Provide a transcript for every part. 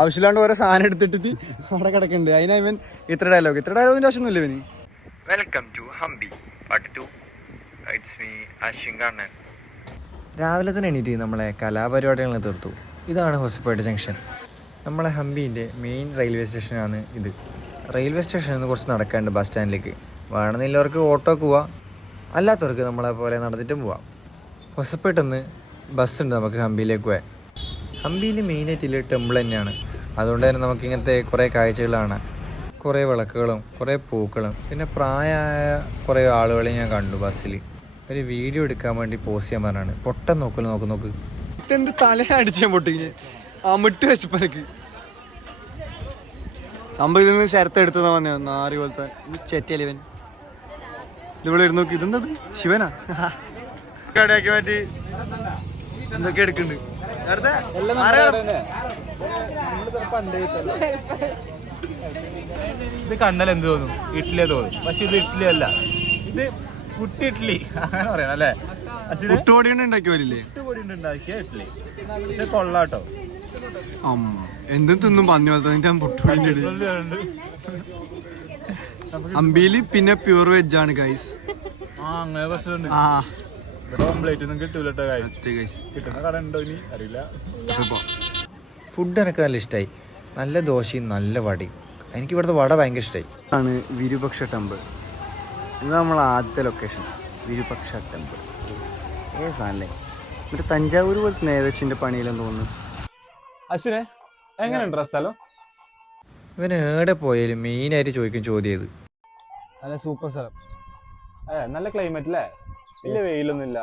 ആവശ്യമില്ലാണ്ട് ഓരോ സാധനം എടുത്തിട്ട് അവിടെ കിടക്കുന്നുണ്ട്. അതിന് ഇവൻ ഇത്ര ഡയലോഗിന്റെ ആവശ്യമൊന്നുമില്ല ഇവന്. Welcome to Hampi part 2. It's me Ashwin. രാവിലെ തന്നെ എണീറ്റ് നമ്മളെ കലാപരിപാടികൾ തീർത്തു. ഇതാണ് ഹൊസപ്പേട്ട് ജംഗ്ഷൻ. നമ്മളെ ഹംപീൻ്റെ മെയിൻ റെയിൽവേ സ്റ്റേഷനാണ് ഇത്. റെയിൽവേ സ്റ്റേഷനിൽ നിന്ന് കുറച്ച് നടക്കാനുണ്ട് ബസ് സ്റ്റാൻഡിലേക്ക്. വേണമെന്നില്ലവർക്ക് ഓട്ടോക്ക് പോവാം, അല്ലാത്തവർക്ക് നമ്മളെ പോലെ നടന്നിട്ടും പോവാം. ഹൊസപ്പേട്ടിൽ നിന്ന് ബസ്സുണ്ട് നമുക്ക് ഹംപിയിലേക്ക് പോയാൽ. ഹംപിയിൽ മെയിനായിട്ടുള്ള ടെമ്പിൾ തന്നെയാണ്. അതുകൊണ്ട് തന്നെ നമുക്ക് ഇങ്ങനത്തെ കുറേ കാഴ്ചകളാണ്. കുറേ വിളക്കുകളും കുറേ പൂക്കളും പിന്നെ പ്രായമായ കുറേ ആളുകളെ ഞാൻ കണ്ടു ബസ്സിൽ. ഒരു വീഡിയോ എടുക്കാൻ വേണ്ടി പോസ്റ്റ് ചെയ്യാൻ പറഞ്ഞാണ്. പൊട്ടം നോക്ക് ഇതെന്ത് തല അടിച്ചാൻ പൊട്ടിങ്ങനെ അമിട്ട് വെച്ചപ്പനക്ക് സംഭവം ഇതിൽ നിന്ന് ശരത്ത് എടുത്തതാ വന്നേ. നാരി പോലത്തെ ചെറ്റിയല്ലേ ഇവൻ. ഇവിടെ ഇരുന്ന് നോക്കി. ഇതെന്തത് ശിവനാ കടയാക്കി മാറ്റി എന്തൊക്കെ എടുക്കുന്നുണ്ട്. ഇത് കണ്ടാൽ എന്ത് തോന്നും? ഇഡ്ഡലിയെ തോന്നും. പക്ഷെ ഇത് ഇഡ്ഡലി അല്ല, ഇത് പുട്ടി ഇഡ്ഡലി അങ്ങനെ പറയാം അല്ലേ? പുട്ടുപൊടി ഉണ്ടാക്കി വരില്ലേ? പുട്ടുപൊടി ഉണ്ടാക്കിയ ഇഡ്ഡലി. പക്ഷെ കൊള്ളാട്ടോ. എന്തും തിന്നും പന്നി പോലത്തെ പുട്ടുപൊടി. ഹംപിയില് പിന്നെ പ്യൂർ വെജ് ആണ് ഗൈസ്. അങ്ങനെ പ്രശ്നമുണ്ട്. ഇവിടെ ഓംപ്ലേറ്റ് ഒന്നും കിട്ടൂലട്ടോ ഗൈസ്. കിട്ടുന്ന കട ഉണ്ടോ ഇനി അറിയില്ല. ഫുഡ് എനിക്ക് നല്ല ഇഷ്ടമായി. നല്ല ദോശയും നല്ല വടയും. എനിക്ക് ഇവിടുത്തെ വട ഭയങ്കര ഇഷ്ടമായി. ആണ് വിരുപക്ഷ ടെമ്പിൾ. ഇത് നമ്മളെ ആദ്യത്തെ ലൊക്കേഷൻ വിരുപക്ഷ ടെമ്പിൾ. സാധനല്ലേ മറ്റേ തഞ്ചാവൂർ പോലത്തെ നേതച്ചിൻ്റെ പണിയിലെന്ന് തോന്നുന്നു. അശ്വിനെ എങ്ങനെയുണ്ടോ സ്ഥലം? ഇവന് എവിടെ പോയാലും മെയിനായിട്ട് ചോദിക്കും ചോദ്യം ചെയ്ത്. നല്ല സൂപ്പർ സ്ഥലം. നല്ല ക്ലൈമറ്റ് അല്ലേ? വലിയ വെയിലൊന്നുമില്ല,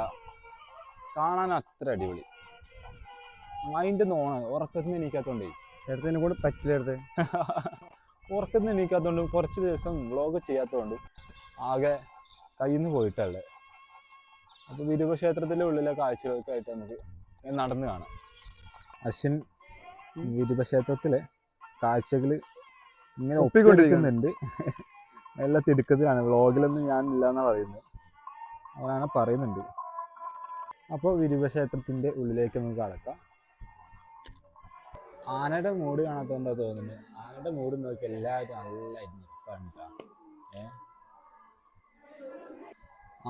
കാണാൻ അത്ര അടിപൊളി. മൈൻഡ് നോണാണ്. ഉറക്കത്തിന് എണീക്കാത്തോണ്ടേ ചേട്ടത്തിനെ കൂടെ പറ്റില്ല. ഉറക്കത്തിന് എണീക്കാത്തോണ്ട് കുറച്ച് ദിവസം വ്ളോഗ് ചെയ്യാത്തതുകൊണ്ട് ആകെ കയ്യിൽ നിന്ന് പോയിട്ടുള്ളത്. അപ്പോൾ വിരുപക്ഷേത്രത്തിൻ്റെ ഉള്ളിലെ കാഴ്ചകളൊക്കെ ആയിട്ട് നമുക്ക് നടന്ന് കാണാം. അശ്വിൻ വിരുപക്ഷേത്രത്തിലെ കാഴ്ചകൾ ഇങ്ങനെ ഒപ്പിക്കൊണ്ടിരിക്കുന്നുണ്ട്. എല്ലാ തിടുക്കത്തിലാണ്. വ്ളോഗിലൊന്നും ഞാനില്ല എന്നാണ് പറയുന്നത്. അവനങ്ങനെ പറയുന്നുണ്ട്. അപ്പോൾ വിരുപക്ഷേത്രത്തിൻ്റെ ഉള്ളിലേക്ക് നമുക്ക് കടക്കാം. ആനയുടെ മൂട് കാണാത്തതുകൊണ്ടാ തോന്നുന്നത്. ആനയുടെ മൂട് നോക്കി എല്ലാവരും നല്ലായിട്ട് നിൽക്കാണ്.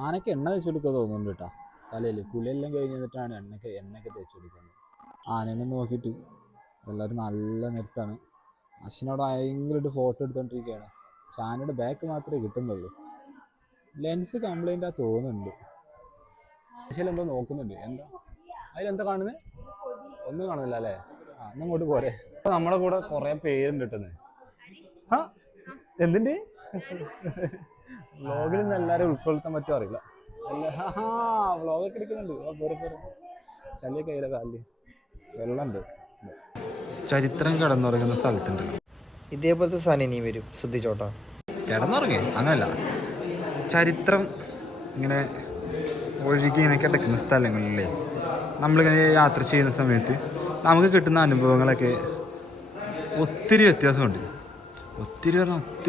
ആനയ്ക്ക് എണ്ണ തേച്ച് കൊടുക്കുക തോന്നുന്നുണ്ട് കേട്ടോ. തലയിൽ കുളിയെല്ലാം കഴിഞ്ഞ് വന്നിട്ടാണ് എണ്ണയൊക്കെ തേച്ച് കൊടുക്കുന്നത്. ആനേനെ നോക്കിയിട്ട് എല്ലാവരും നല്ല നിർത്താണ്. അശ്വിനോട് ഭയങ്കരമായിട്ട് ഫോട്ടോ എടുത്തോണ്ടിരിക്കുകയാണ്. പക്ഷെ ആനയുടെ ബാക്ക് മാത്രമേ കിട്ടുന്നുള്ളൂ. ലെൻസ് കംപ്ലൈൻ്റ് തോന്നുന്നുണ്ട്. പക്ഷേ എന്തോ നോക്കുന്നുണ്ട്. അതിലെന്താ കാണുന്നത്? ഒന്നും കാണുന്നില്ല അല്ലേ? ഇങ്ങോട്ട് പോരെ. അപ്പോൾ നമ്മുടെ കൂടെ കുറേ പേരുണ്ട് കിട്ടുന്നത്. എന്തിൻ്റെ വ്ളോഗിൽ നിന്ന് എല്ലാവരും ഉൾക്കൊള്ളുത്താൻ പറ്റുമോ അറിയില്ല. വ്ളോഗൊക്കെ എടുക്കുന്നുണ്ട്. പോരെ ചളിയൊക്കെ കയ്യിലെ കാലിൽ വെള്ളമുണ്ട്. ചരിത്രം കിടന്നുറങ്ങുന്ന സ്ഥലത്തുണ്ട്. ഇതേപോലത്തെ സാധനം ഇനി വരും, ശ്രദ്ധിച്ചോട്ടാ. കിടന്നുറങ്ങി അങ്ങനല്ല, ചരിത്രം ഇങ്ങനെ ഒഴുകി ഇങ്ങനെ കിടക്കുന്ന സ്ഥലങ്ങളിലേ നമ്മളിങ്ങനെ യാത്ര ചെയ്യുന്ന സമയത്ത് നമുക്ക് കിട്ടുന്ന അനുഭവങ്ങളൊക്കെ ഒത്തിരി വ്യത്യാസമുണ്ട്. ഒത്തിരി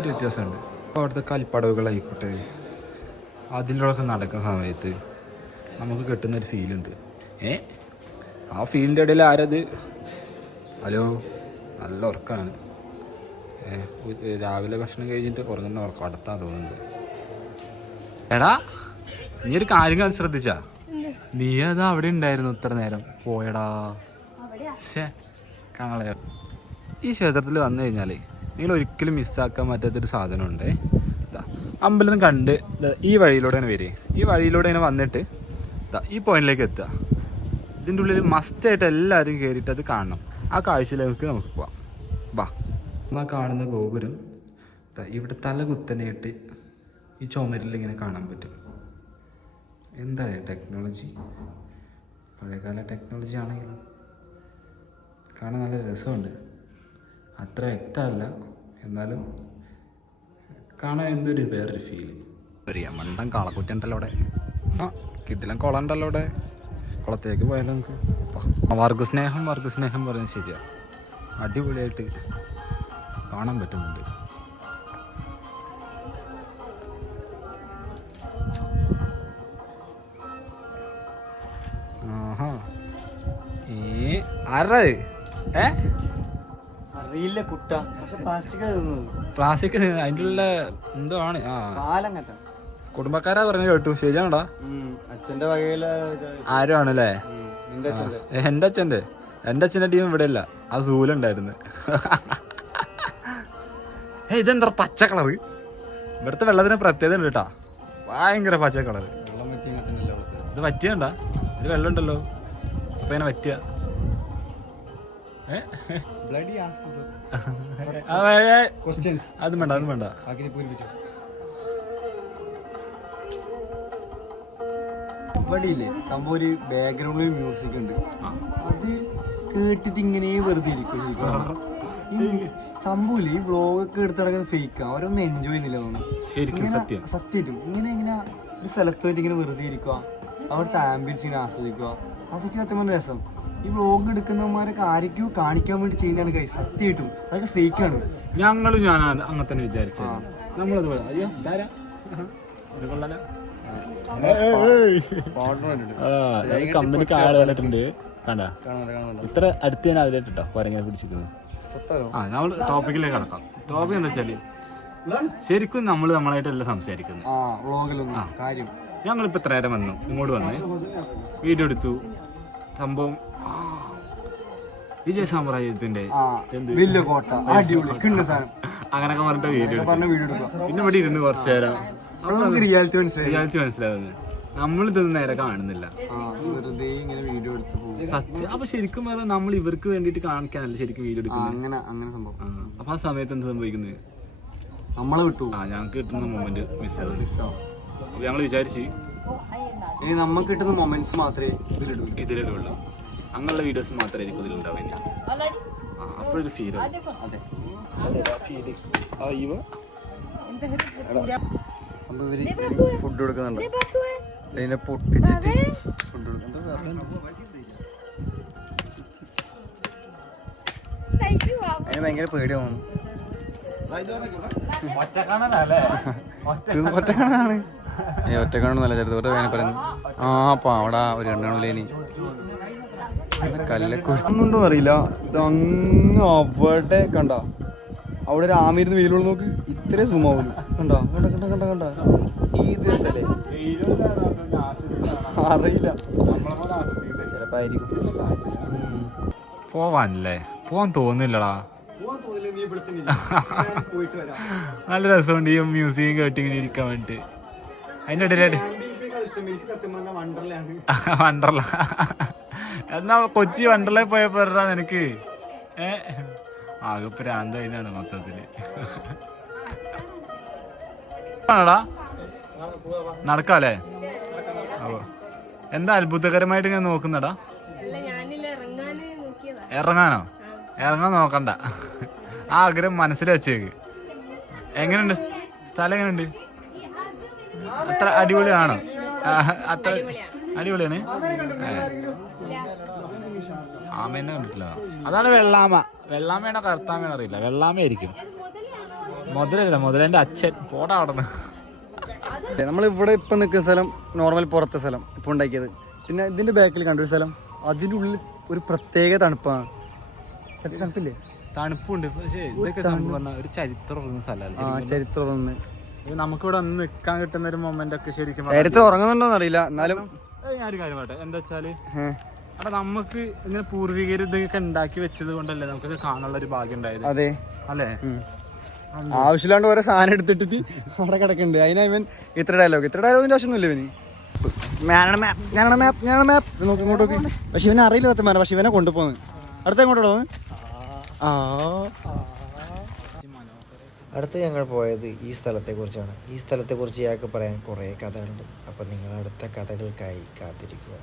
വ്യത്യാസമുണ്ട്. അപ്പോൾ അവിടുത്തെ കൽപ്പടവുകളായിക്കോട്ടെ, അതിലൂടെയൊക്കെ നടക്കുന്ന സമയത്ത് നമുക്ക് കിട്ടുന്നൊരു ഫീലുണ്ട്. ആ ഫീലിൻ്റെ ഇടയിൽ ആരത്? ഹലോ, നല്ല ഉറക്കമാണ്. രാവിലെ ഭക്ഷണം കഴിഞ്ഞിട്ട് ഉറങ്ങുന്ന ഉറക്കം അടുത്താ തോന്നുന്നത്. എടാ, നീ ഒരു കാര്യം ശ്രദ്ധിച്ചാ? നീ അത് അവിടെ ഉണ്ടായിരുന്നു ഇത്ര നേരം. പോയടാ. കാണാ. ഈ ക്ഷേത്രത്തിൽ വന്നു കഴിഞ്ഞാൽ നിങ്ങൾ ഒരിക്കലും മിസ്സാക്കാൻ പറ്റാത്തൊരു സാധനമുണ്ട്. അമ്പലം കണ്ട് ഈ വഴിയിലൂടെ വരിക. ഈ വഴിയിലൂടെ ഇങ്ങനെ വന്നിട്ട് ഈ പോയിന്റിലേക്ക് എത്തുക. ഇതിൻ്റെ ഉള്ളിൽ മസ്റ്റായിട്ട് എല്ലാവരും കയറിയിട്ട് അത് കാണണം. ആ കാഴ്ചയിലേക്ക് നമുക്ക് പോവാം. വാ. ആ കാണുന്ന ഗോപുരം ഇവിടെ തല കുത്തനെയിട്ട് ഈ ചുമരിൽ ഇങ്ങനെ കാണാൻ പറ്റും. എന്താ ടെക്നോളജി! പഴയകാല ടെക്നോളജി ആണെങ്കിലും കാണാൻ നല്ല രസമുണ്ട്. അത്ര വ്യക്തമല്ല, എന്നാലും കാണാൻ എന്തൊരു വേറൊരു ഫീല്. ഒരു മണ്ടൻ കാളക്കുറ്റുണ്ടല്ലോ അവിടെ. കിട്ടില്ല കുളം ഉണ്ടല്ലോ അവിടെ. കുളത്തേക്ക് പോയാലോ നമുക്ക്? വർഗസ്നേഹം പറയുന്നത് ശരിയാ. അടിപൊളിയായിട്ട് കാണാൻ പറ്റുന്നുണ്ട്. ആഹാ, ആരാ? റീലിലെ കുട്ട പക്ഷെ പ്ലാസ്റ്റിക് തിന്നത് പ്ലാസ്റ്റിക് അതിൻ്റെ ഉള്ള എന്തോ ആണ്. ആ പാലങ്ങറ്റ കുടുംബക്കാരാ പറഞ്ഞു കേട്ടു. ശരിയാണോടാ? അച്ഛന്റെ വകയില ആരും ആണല്ലേ? നിന്റെ അച്ഛന്റെ എൻ്റെ അച്ഛൻ്റെ ടീം ഇവിടെ അല്ല, ആ സൂലുണ്ടായിരുന്നു. ഇതെന്താ പച്ച കളറ്? ഇവിടുത്തെ വെള്ളത്തിന് പ്രത്യേകത ഉണ്ട് കേട്ടാ, ഭയങ്കര പച്ച കളറ്. ഇത് പറ്റിയണ്ടാ? ഇത് വെള്ളം ഉണ്ടല്ലോ, അപ്പൊ ഇങ്ങനെ പറ്റിയ അതും വേണ്ട അതും വേണ്ട. ഇവിടെ ഇല്ലേ സംഭവം ഒരു ബാക്ക്ഗ്രൗണ്ടിൽ മ്യൂസിക് ഉണ്ട്, അത് കേട്ടിട്ട് ഇങ്ങനെ വെറുതെ ഇരിക്കും. സംഭവം ഈ വ്ളോഗ് ഒക്കെ എടുത്ത് നടക്കുന്നത് ഫേക്കാ, അവരൊന്നും എൻജോയ് ചെയ്യുന്നില്ല തോന്നുന്നു. സത്യം ഇങ്ങനെ ഇങ്ങനെ ഒരു സ്ഥലത്ത് പോയിട്ട് ഇങ്ങനെ വെറുതെ ഇരിക്കുക, അവിടുത്തെ ആംബിയൻസ് ഇങ്ങനെ ആസ്വദിക്കുക, അതൊക്കെ സത്യം പറഞ്ഞ രസം. ഈ വ്ളോഗ് എടുക്കുന്നവന്മാരൊക്കെ ആർക്കും കാണിക്കാൻ വേണ്ടി ചെയ്യുന്നതാണ് കൈ, സത്യമായിട്ടും അതൊക്കെ ഫേക്കാണ്. ഞങ്ങളും ഞാൻ അങ്ങനെ തന്നെ വിചാരിച്ചു. നമ്മളതുപോലെ കമ്പനിക്ക് ആള് വന്നിട്ടുണ്ട് കണ്ട, ഇത്ര അടുത്ത് ഞാൻ അതിലിട്ടോ കൊരങ്ങനെ പിടിച്ചിരിക്കുന്നത്. നമ്മൾ ടോപ്പിക്കിലേക്ക് കടക്കാം. ടോപ്പിക് എന്താ വെച്ചാല് ശരിക്കും നമ്മളായിട്ടല്ല സംസാരിക്കുന്നത്. ഞങ്ങളിപ്പോ എത്ര നേരം വന്നു, ഇങ്ങോട്ട് വന്ന് വീഡിയോ എടുത്തു. സംഭവം വിജയ സാമ്രാജ്യത്തിന്റെ അങ്ങനൊക്കെ പറഞ്ഞിട്ട് വീഡിയോ എടുത്തു. പിന്നെ ഇവിടെ ഇരുന്ന് കുറച്ചു നേരം റിയാലിറ്റി മനസ്സിലാവുന്നത്. നമ്മളിതൊന്നും നേരെ കാണുന്നില്ല സത്യം. അപ്പൊ ശരിക്കും നമ്മൾ ഇവർക്ക് വേണ്ടിട്ട് കാണിക്കാനല്ല ശരിക്കും വീഡിയോ എടുക്കുന്നത്. അപ്പൊ ആ സമയത്ത് എന്ത് സംഭവിക്കുന്നത്? നമ്മളെ വിട്ടു. ഞങ്ങൾക്ക് കിട്ടുന്ന മൊമെന്റ് മിസ്സാവും. ഞങ്ങൾ വിചാരിച്ച് നമുക്ക് കിട്ടുന്ന മൊമെന്റ്സ് മാത്രമേ ഇതിലുള്ളൂ, അങ്ങനെയുള്ള വീഡിയോസ് മാത്രമേ എനിക്ക് ഇതിലുണ്ടാവും. അപ്പോഴൊരു ഫീൽ ഫുഡ് കൊടുക്കുന്നുണ്ട്, അതിനെ പൊട്ടിച്ചിട്ട് ഫുഡ് കൊടുക്കും. അതിന് ഭയങ്കര പേടിയാവുന്നു. ഒറ്റക്കാണാണ്, ഒറ്റക്കാണെന്നല്ല ചെറുതോട്ടെ വേന പറയുന്നു. അവിടെ ഒരു എണ്ണൂലേനി കല്ലൊക്കെ ഒന്നുണ്ടോ അറിയില്ല. ഇതങ്ങ് അവിടെ കണ്ട, അവിടെ ഒരു ആമയിരുന്ന് വെയിലുള്ള നോക്ക്, ഇത്രയും സുമാവുന്നു കണ്ട കണ്ട കണ്ട കണ്ട. ഈ ദിവസല്ലേ അറിയില്ല, ചിലപ്പായിരിക്കും. പോവാനല്ലേ? പോവാൻ തോന്നില്ലടാ. നല്ല രസമുണ്ട് ഈ മ്യൂസിയം കേട്ട് ഇങ്ങനെ ഇരിക്കാൻ വേണ്ടിട്ട്. അതിന്റെ ഇടയിലായിട്ട് വണ്ടർല എന്നാ കൊച്ചി വണ്ടർല പോയപ്പോ നിനക്ക് ആകെ പ്രാന്ത് അതിനാണ് മൊത്തത്തില്. ആണോടാ നടക്കാല്ലേ? ഓ എന്താ അത്ഭുതകരമായിട്ട് ഞാൻ നോക്കുന്നടാ. ഇറങ്ങാനോ? ഇറങ്ങാൻ നോക്കണ്ട, ആ ആഗ്രഹം മനസ്സിൽ വെച്ചേക്ക്. എങ്ങനെയുണ്ട് സ്ഥലം? എങ്ങനെയുണ്ട്? അത്ര അടിപൊളിയാണോ? അത്ര അടിപൊളിയാണ്. ആമേനെ കണ്ടിട്ടില്ല. അതാണ് വെള്ളാമ. വെള്ളാമയാണോ കറുത്താമയാണോ അറിയില്ല, വെള്ളാമയായിരിക്കും. മുതലല്ല, മുതലെന്റെ അച്ഛൻ. പോടാ അവിടെ നിന്ന്. നമ്മളിവിടെ ഇപ്പൊ നിൽക്കുന്ന സ്ഥലം നോർമൽ പുറത്തെ സ്ഥലം ഇപ്പൊ ഉണ്ടാക്കിയത്. പിന്നെ ഇതിന്റെ ബാക്കിൽ കണ്ടൊരു സ്ഥലം, അതിൻ്റെ ഉള്ളിൽ ഒരു പ്രത്യേക തണുപ്പാണ്. സത്യം തണുപ്പില്ലേ? തണുപ്പുണ്ട്, പക്ഷേ ഇതൊക്കെ ഒരു ചരിത്രം ഉറങ്ങുന്ന സ്ഥലമല്ല. ചരിത്രം ഉറങ്ങുന്ന നമുക്കിവിടെ ഒന്ന് നിൽക്കാൻ കിട്ടുന്ന ഒരു മൊമെന്റ് ഒക്കെ ശരിക്കും ചരിത്രം ഉറങ്ങുന്നുണ്ടോന്ന് അറിയില്ല. എന്നാലും ഞാനൊരു കാര്യം പറയട്ടെ, എന്താ വെച്ചാല് അപ്പൊ നമുക്ക് ഇങ്ങനെ പൂർവികർ ഇതൊക്കെ ഉണ്ടാക്കി വെച്ചത് കൊണ്ടല്ലേ നമുക്കത് കാണാനുള്ള ഒരു ഭാഗ്യം ഉണ്ടായത്. അതെ അല്ലേ? ആവശ്യമില്ലാണ്ട് ഓരോ സാധനം എടുത്തിട്ട് അവിടെ കിടക്കുന്നുണ്ട്. അതിനാ ഇവൻ ഇത്ര ഡയലോഗിന്റെ ആവശ്യമൊന്നുമില്ല ഇവന്. മാപ്പ് നോക്കി ഇങ്ങോട്ട് നോക്കി. പക്ഷെ ഇവനെ അറിയില്ല സത്യം പറഞ്ഞ. പക്ഷെ ഇവനെ കൊണ്ടുപോകുന്നത് അടുത്ത എങ്ങോട്ടോ അടുത്ത് ഞങ്ങൾ പോയത് ഈ സ്ഥലത്തെക്കുറിച്ചാണ്. ഈ സ്ഥലത്തെക്കുറിച്ച് ഇയാൾക്ക് പറയാൻ കുറേ കഥകളുണ്ട്. അപ്പം നിങ്ങൾ അടുത്ത കഥകൾക്കായി കാത്തിരിക്കുക.